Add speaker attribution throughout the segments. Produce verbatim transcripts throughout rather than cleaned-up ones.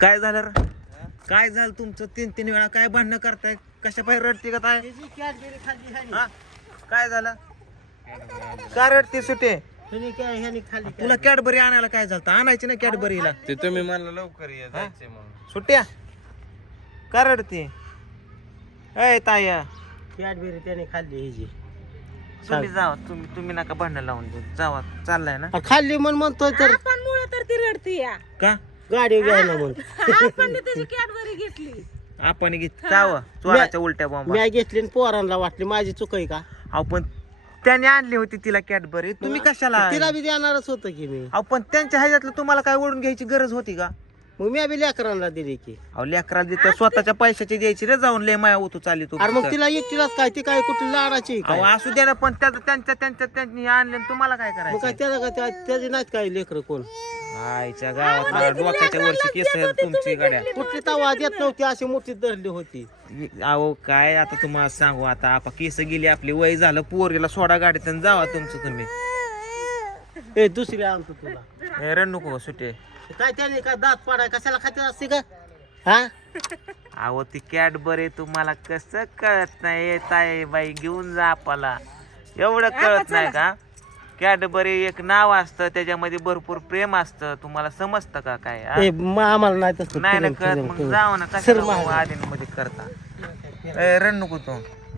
Speaker 1: काय झालं रे? काय झालं तुमचं? तीन तीन वेळा काय भांडणं करताय? कशा पाहिजे रडते का काय? हा? काय झालं? का रडते सुटे? तुला कॅडबरी आणायला काय झालं? आणायची ना कॅडबरीला.
Speaker 2: ते तुम्ही म्हणलं लवकर ये जायचंय म्हणून.
Speaker 1: सुट्ट्या का रडते? अय ताया
Speaker 3: कॅडबेरी त्याने खाल्ली ही जी
Speaker 1: तुम्ही जावा, तुम्ही तुम्ही नका भांडण लावून देऊ. जावा, चाललाय ना
Speaker 3: खाल्ली म्हणून म्हणतोय तर
Speaker 4: आपण मुळे तर ती रडती या
Speaker 1: का?
Speaker 3: गाडी घ्यायला म्हणून
Speaker 4: आपण त्याची कॅडबरी घेतली.
Speaker 1: आपण घेत जावं चोराच्या उलट्या बॉम्बा.
Speaker 3: मी घेतली आणि पोरांना वाटली माझी चुक आहे का?
Speaker 1: आपण त्याने आणली होती तिला कॅडबरी, तुम्ही कशाला?
Speaker 3: तिला बी देणारच होतं की मी.
Speaker 1: आपण त्यांच्या ह्याच्यातलं तुम्हाला काय ओढून घ्यायची गरज होती का?
Speaker 3: मग मी बी लेकरांना दिली की.
Speaker 1: अहो लेकराला देतो स्वतःच्या पैशाची द्यायची रे, जाऊन लय माया होतो चालली तू.
Speaker 3: अरे मग तिला एकटीलाच काय ती काय कुठली लाडाची काय?
Speaker 1: अहो असू दे ना, पण त्याचं त्यांच्या त्यांच्या त्यांनी आणले आणि तुम्हाला काय
Speaker 3: मग काय
Speaker 1: करायचं?
Speaker 3: त्याला का त्या- त्याची नाहीत काय लेकर कोण?
Speaker 1: आईच्या गावात डोक्याच्या वरची केस आहेत तुमची गाड्या.
Speaker 3: कुठली तवा देत नव्हती अशी मोठी धरली होती.
Speaker 1: अहो काय आता तुम्हाला सांगू, आता आपा केस गेली आपली, वय झालं, पोरीला सोडा गाडीत आणि जावा तुमचं तुम्ही.
Speaker 3: ए दुसरी आणतो तुला.
Speaker 1: ए, रड नको सुटे.
Speaker 3: काय त्याने काय दात पाडाय कशाला खाते असते का? हा
Speaker 1: अहो ती कॅडबरी तुम्हाला कसं कळत नाही? येत आहे बाई, घेऊन जा आपला. एवढं कळत नाही का? कॅडबरी एक नाव असतं, त्याच्यामध्ये भरपूर प्रेम असतं. तुम्हाला समजतं का काय? हा?
Speaker 3: ए, मग आम्हाला नाही तसं
Speaker 1: नाही ना
Speaker 3: प्रेम-
Speaker 1: कळत,
Speaker 3: प्रेम-
Speaker 1: मग
Speaker 3: प्रेम.
Speaker 1: जाऊ ना.
Speaker 3: सर
Speaker 1: कशाला
Speaker 3: मागे.
Speaker 1: आधी मध्ये करता? ए, रड नको तू.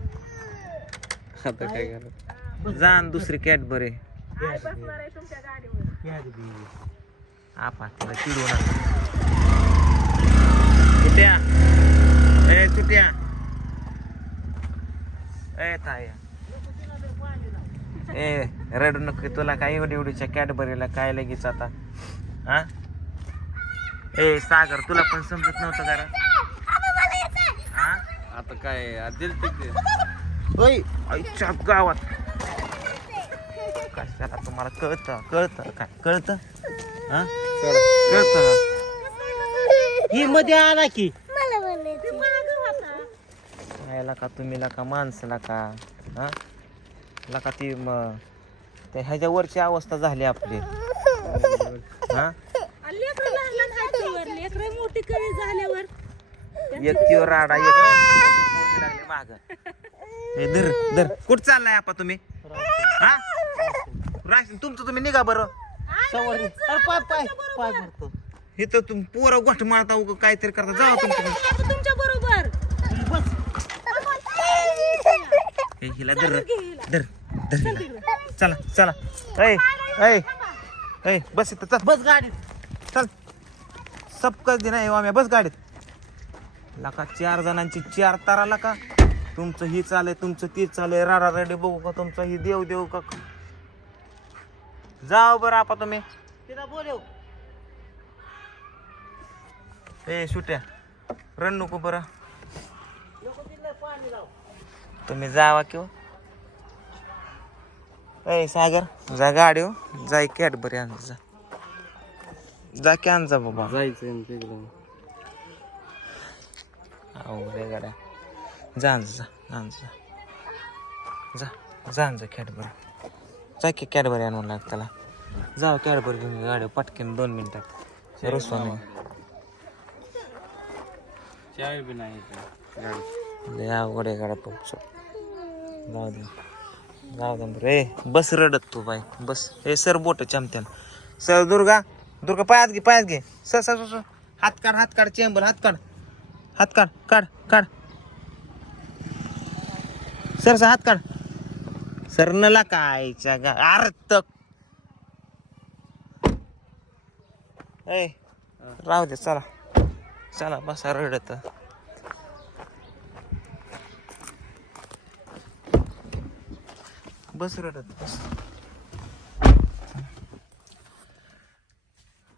Speaker 2: आता काय करा?
Speaker 1: जा आणि दुसरी कॅडबरी.
Speaker 4: आई बसणार आहे तुमच्या गाडीवर.
Speaker 1: आपा तुला चिडू नका. सुट्या ए सुट्या ए ताया ए रडू नको. तुला काय एवढी एवढीच्या कॅडबरीला काय लगेच आता? हा ए सागर, तुला पण समजत नव्हतं का रे? हा
Speaker 2: आता काय दिल ते
Speaker 3: ओय,
Speaker 1: आईच्या गावात कशाला तुम्हाला कळतं? कळतं काय कळतं? हा कळतं?
Speaker 3: ही मध्ये आला की
Speaker 1: यायला का तुम्ही का माणसाला का? हा लका ती म- त्या ह्याच्यावरची अवस्था झाली आपली. हा
Speaker 4: लेकरं लहान लहान हातीवर, लेकरं मोठी कमी झाल्यावर
Speaker 1: एक त्यो राडा, एक पोरगी लागली माग. ए, धर धर. कुठं चाललाय आपा तुम्ही? हा राशन तुमचं तुम्ही निघा बरं.
Speaker 3: सवारी. अरे पाय पाय पाय भरतो.
Speaker 1: हे तर तुम्ही पोरं गोष्ट मारता उगा काहीतरी करता. जावा तुमचं.
Speaker 4: तुमच्या बरोबर
Speaker 1: ए, हिला धर धर धर हिला. चला चला. ऐ ऐ ऐ बस इथं चल.
Speaker 3: बस गाडी.
Speaker 1: चल सबकच दे नाही आम्ही, बस गाडीत. लका चार जणांची चार ताराला का? तुमचं ही चालय, तुमचं ती चालय, राडा रेडी बघू का? तुमचं ही देव देऊ का? जाओ बरं आपा तुम्ही.
Speaker 3: तिला बोलव.
Speaker 1: ए सुट्या रन नको बरं.
Speaker 3: नको तिला पाणी लाव.
Speaker 1: तुम्ही जावा किंवा ए सागर जा गाडी हो, जा कॅडबरी आण जा. जा की आण जा बाबा.
Speaker 2: जायचंय तिकडं.
Speaker 1: अवघड गाड्या. जा आण जा आण जा जा जा आण जा कॅडबरी. जा की कॅडबरी आणून लाग त्याला. जा कॅडबरी घेऊन गाडी पटकन दोन मिनिटात. रसवाने
Speaker 2: चाय बी नाही इथं गाडी.
Speaker 1: लय अवघड आहे गाड्या तुमचं. जाऊ दे जाऊ दे रे. बस रडत तू बाई बस. हे सर बोट चमत्यान. सर दुर्गा दुर्गा पायात घे पायात घे. सर सर सर हात काढ हात काढ. चेंबर हात काढ हात काढ काढ काढ. सर सर हात काढ. सर नला कायच्या गा अर्थ. ए राहू दे चला चला बसा रडत. बस रडत बस.